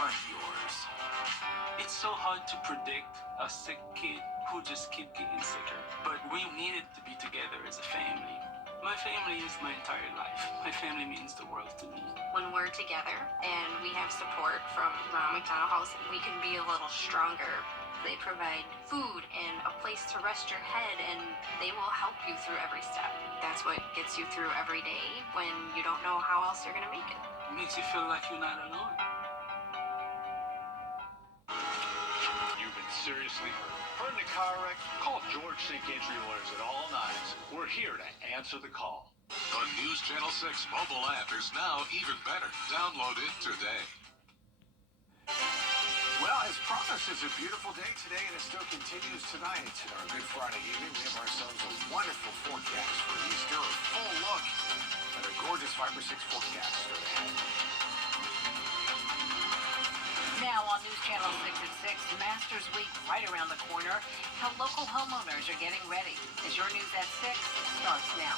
aren't yours. It's so hard to predict a sick kid who just keep getting sicker. But we needed to be together as a family. My family is my entire life. My family means the world to me. When we're together and we have support from Ronald McDonald House, we can be a little stronger. They provide food and a place to rest your head, and they will help you through every step. That's what gets you through every day when you don't know how else you're going to make it. It makes you feel like you're not alone. You've been seriously hurt. Hurt in a car wreck? Call George Sink Injury Lawyers at all nines. We're here to answer the call. The News Channel 6 mobile app is now even better. Download it today. Well, as promised, it's a beautiful day today, and it still continues tonight. Our Good Friday evening, we have ourselves a wonderful forecast for Easter. A full look at a gorgeous 5 or 6 forecast for that. Now on News Channel 6 at 6, Masters Week right around the corner. How local homeowners are getting ready. As your News at 6 starts now.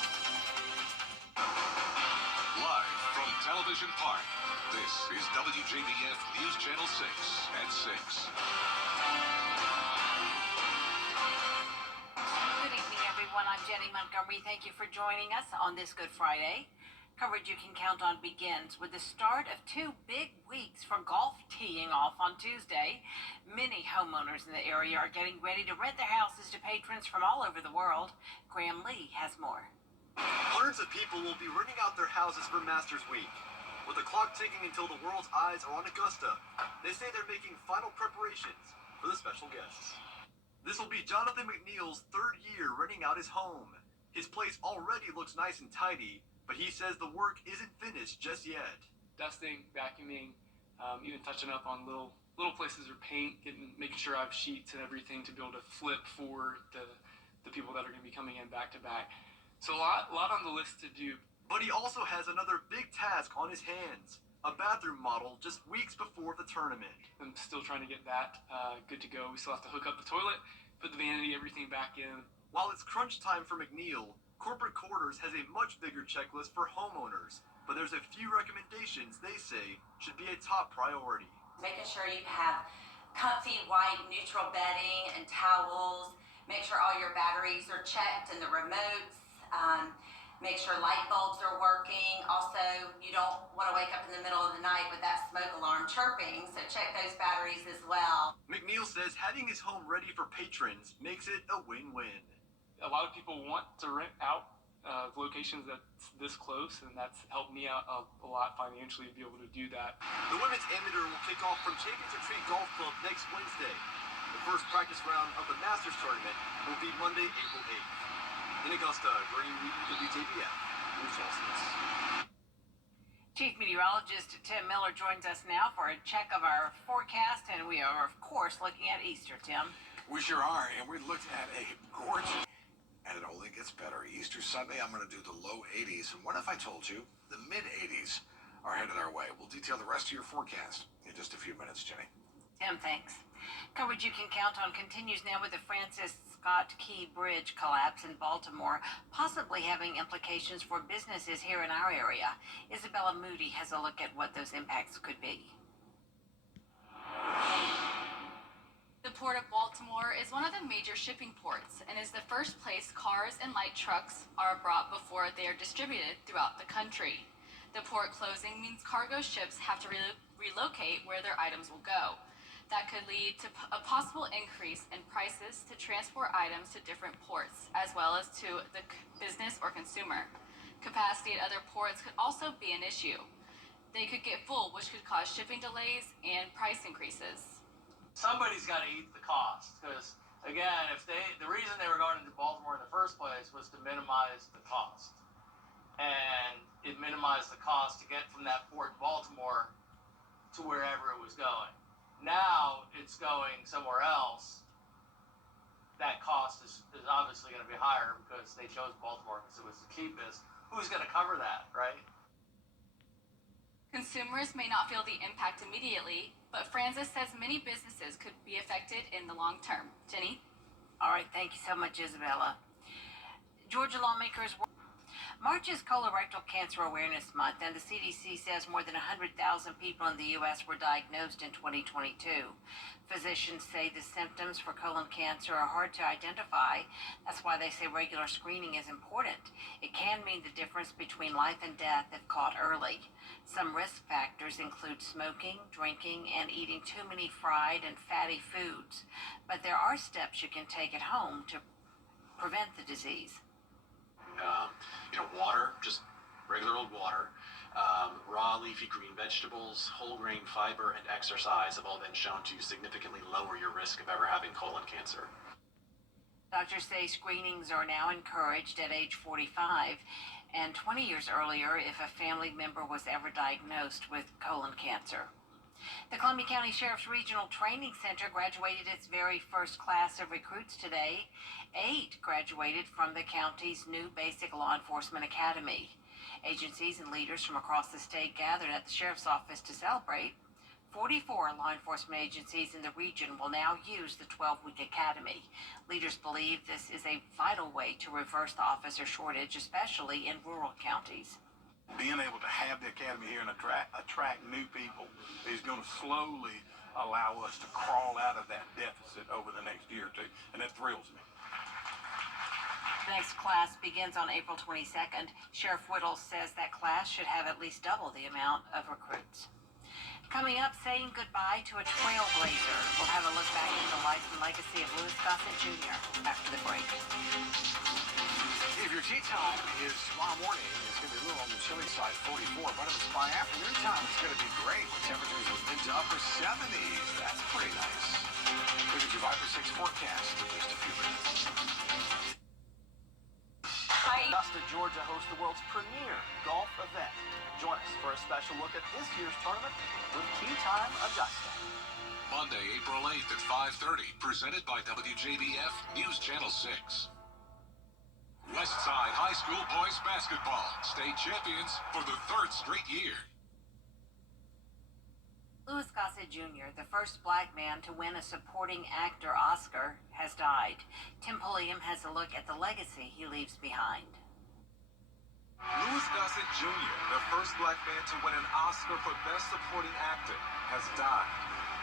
Live from Television Park, this is WJBF News Channel 6 at 6. Good evening, everyone. I'm Jenny Montgomery. Thank you for joining us on this Good Friday. Coverage you can count on begins with the start of 2 big weeks for golf teeing off on Tuesday. Many homeowners in the area are getting ready to rent their houses to patrons from all over the world. Graham Lee has more. Hundreds of people will be renting out their houses for Masters Week. With the clock ticking until the world's eyes are on Augusta, they say they're making final preparations for the special guests. This will be Jonathan McNeil's 3rd year renting out his home. His place already looks nice and tidy, but he says the work isn't finished just yet. Dusting, vacuuming, even touching up on little places or paint, making sure I have sheets and everything to be able to flip for the people that are going to be coming in back to back. So a lot on the list to do. But he also has another big task on his hands, a bathroom model just weeks before the tournament. I'm still trying to get that good to go. We still have to hook up the toilet, put the vanity, everything back in. While it's crunch time for McNeil, Corporate Quarters has a much bigger checklist for homeowners, but there's a few recommendations they say should be a top priority. Making sure you have comfy white neutral bedding and towels. Make sure all your batteries are checked and the remotes. Make sure light bulbs are working. Also, you don't want to wake up in the middle of the night with that smoke alarm chirping, so check those batteries as well. McNeil says having his home ready for patrons makes it a win-win. A lot of people want to rent out locations that's this close, and that's helped me out a lot financially to be able to do that. The women's amateur will kick off from Championship Tree Golf Club next Wednesday. The first practice round of the Masters tournament will be Monday, April 8th. In Augusta, Green Week, WJBF, News Channel 6. Chief Meteorologist Tim Miller joins us now for a check of our forecast, and we are, of course, looking at Easter, Tim. We sure are, and we're looking at a gorgeous, and it only gets better. Easter Sunday, I'm going to do the low 80s, and what if I told you the mid 80s are headed our way? We'll detail the rest of your forecast in just a few minutes, Jenny. Tim, thanks. Coverage you can count on continues now with the Francis Scott Key Bridge collapse in Baltimore, possibly having implications for businesses here in our area. Isabella Moody has a look at what those impacts could be. The Port of Baltimore is one of the major shipping ports and is the first place cars and light trucks are brought before they are distributed throughout the country. The port closing means cargo ships have to relocate where their items will go. That could lead to a possible increase in prices to transport items to different ports, as well as to the business or consumer. Capacity at other ports could also be an issue. They could get full, which could cause shipping delays and price increases. Somebody's got to eat the cost, because again, the reason they were going into Baltimore in the first place was to minimize the cost, and it minimized the cost to get from that port in Baltimore to wherever it was going. Now it's going somewhere else. That cost is obviously going to be higher because they chose Baltimore because it was the cheapest. Who's going to cover that, right? Consumers may not feel the impact immediately, but Francis says many businesses could be affected in the long term. Jenny? All right, thank you so much, Isabella. Georgia lawmakers March is Colorectal Cancer Awareness Month, and the CDC says more than 100,000 people in the U.S. were diagnosed in 2022. Physicians say the symptoms for colon cancer are hard to identify. That's why they say regular screening is important. It can mean the difference between life and death if caught early. Some risk factors include smoking, drinking, and eating too many fried and fatty foods. But there are steps you can take at home to prevent the disease. Water, just regular old water, raw leafy green vegetables, whole grain fiber, and exercise have all been shown to significantly lower your risk of ever having colon cancer. Doctors say screenings are now encouraged at age 45 and 20 years earlier if a family member was ever diagnosed with colon cancer. The Columbia County Sheriff's Regional Training Center graduated its very first class of recruits today. 8 graduated from the county's new Basic Law Enforcement Academy. Agencies and leaders from across the state gathered at the Sheriff's Office to celebrate. 44 law enforcement agencies in the region will now use the 12-week academy. Leaders believe this is a vital way to reverse the officer shortage, especially in rural counties. Being able to have the academy here and attract new people is going to slowly allow us to crawl out of that deficit over the next year or two, and it thrills me. The next class begins on April 22nd. Sheriff Whittle says that class should have at least double the amount of recruits. Coming up, saying goodbye to a trailblazer. We'll have a look back at the life and legacy of Louis Gossett Jr. after the break. If your tea time is tomorrow morning, it's going to be a little on the chilly side, 44. But if it's by afternoon time, it's going to be great with temperatures of mid to upper 70s. That's pretty nice. Look at your 5 or 6 forecast in just a few minutes. Augusta, Georgia hosts the world's premier golf event. Join us for a special look at this year's tournament with Tea Time Augusta. Monday, April 8th at 5:30, presented by WJBF News Channel 6. Westside High School boys basketball, state champions for the 3rd straight year. Louis Gossett Jr., the first black man to win a supporting actor Oscar, has died. Tim Pulliam has a look at the legacy he leaves behind. Louis Gossett Jr., the first black man to win an Oscar for Best Supporting Actor, has died.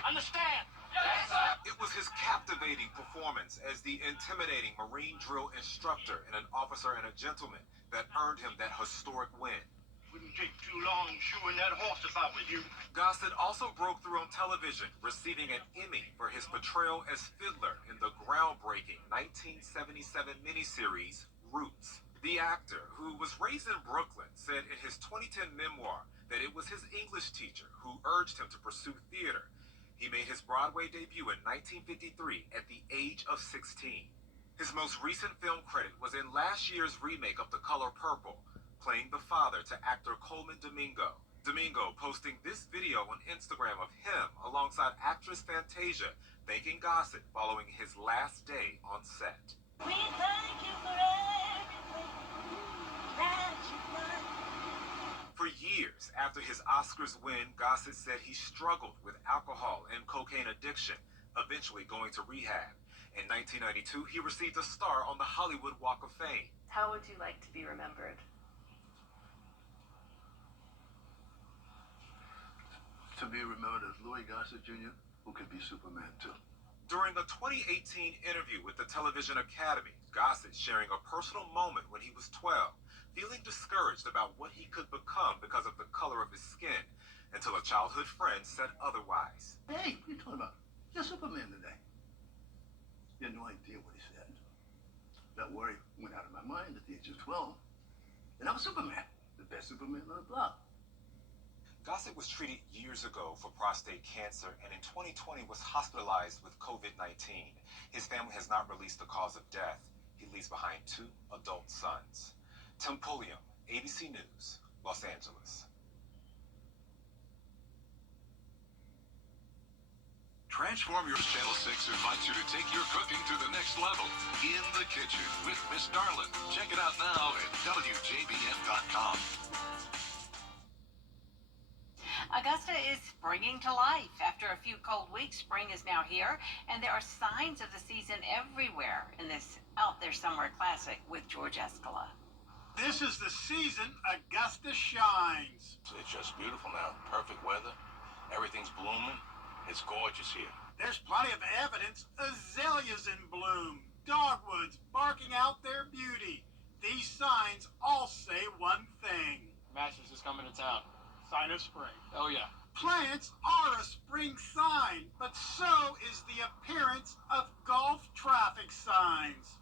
Understand? Yes, sir. It was his captivating performance as the intimidating Marine drill instructor in An Officer and a Gentleman that earned him that historic win. Wouldn't take too long shoeing that horse if I was you. Gossett also broke through on television, receiving an Emmy for his portrayal as Fiddler in the groundbreaking 1977 miniseries Roots. The actor, who was raised in Brooklyn, said in his 2010 memoir that it was his English teacher who urged him to pursue theater. He made his Broadway debut in 1953 at the age of 16. His most recent film credit was in last year's remake of The Color Purple, playing the father to actor Coleman Domingo. Domingo posting this video on Instagram of him alongside actress Fantasia thanking Gossett following his last day on set. We thank you for everything that you've done. For years after his Oscars win, Gossett said he struggled with alcohol and cocaine addiction, eventually going to rehab. In 1992, he received a star on the Hollywood Walk of Fame. How would you like to be remembered? To be remembered as Louis Gossett Jr., who could be Superman too. During a 2018 interview with the Television Academy, Gossett sharing a personal moment when he was 12, feeling discouraged about what he could become because of the color of his skin, until a childhood friend said otherwise. Hey, what are you talking about? You're Superman today. You had no idea what he said. That worry went out of my mind at the age of 12. And I was Superman, the best Superman on the block. Gossett was treated years ago for prostate cancer and in 2020 was hospitalized with COVID-19. His family has not released the cause of death. He leaves behind 2 adult sons. Tim Pulliam, ABC News, Los Angeles. Transform your Channel 6 invites you to take your cooking to the next level. In the Kitchen with Miss Darlin. Check it out now at WJBF.com. Augusta is springing to life. After a few cold weeks, spring is now here, and there are signs of the season everywhere in this Out There Somewhere classic with George Escala. This is the season Augusta shines. It's just beautiful now. Perfect weather. Everything's blooming. It's gorgeous here. There's plenty of evidence. Azaleas in bloom. Dogwoods barking out their beauty. These signs all say one thing. Masters is coming to town. Sign of spring. Oh, yeah. Plants are a spring sign, but so is the appearance of golf traffic signs.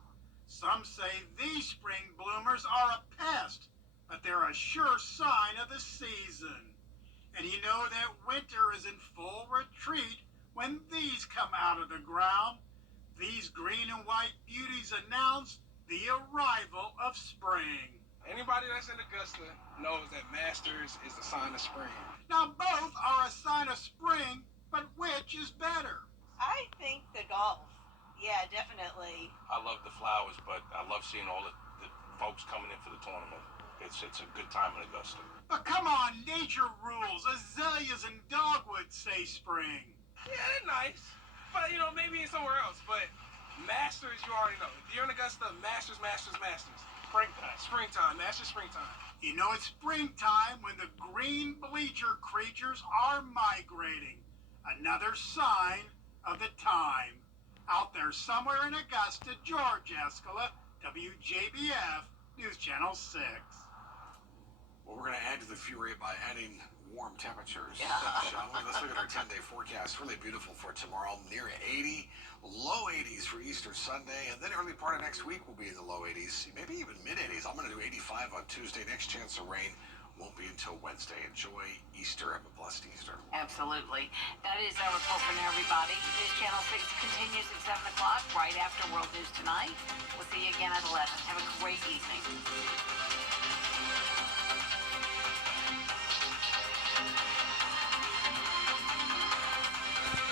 Some say these spring bloomers are a pest, but they're a sure sign of the season. And you know that winter is in full retreat when these come out of the ground. These green and white beauties announce the arrival of spring. Anybody that's in Augusta knows that Masters is a sign of spring. Now both are a sign of spring, but which is better? I think the golf. Yeah, definitely. I love the flowers, but I love seeing all the folks coming in for the tournament. It's a good time in Augusta. But come on, nature rules. Azaleas and dogwoods say spring. Yeah, they're nice. But, you know, maybe somewhere else. But Masters, you already know. If you're in Augusta, Masters. Springtime. Masters springtime. You know it's springtime when the green bleacher creatures are migrating. Another sign of the time. Out there somewhere in Augusta, George Escala, WJBF, News Channel 6. Well, we're going to add to the fury by adding warm temperatures, shall we? Let's look at our 10-day forecast. Really beautiful for tomorrow, near 80, low 80s for Easter Sunday, and then early part of next week will be in the low 80s, maybe even mid-80s. I'm going to do 85 on Tuesday. Next chance of rain won't be until Wednesday. Enjoy Easter. Have a blessed Easter. Absolutely. That is our report for now, everybody. News Channel 6 continues at 7 o'clock, right after World News Tonight. We'll see you again at 11. Have a great evening.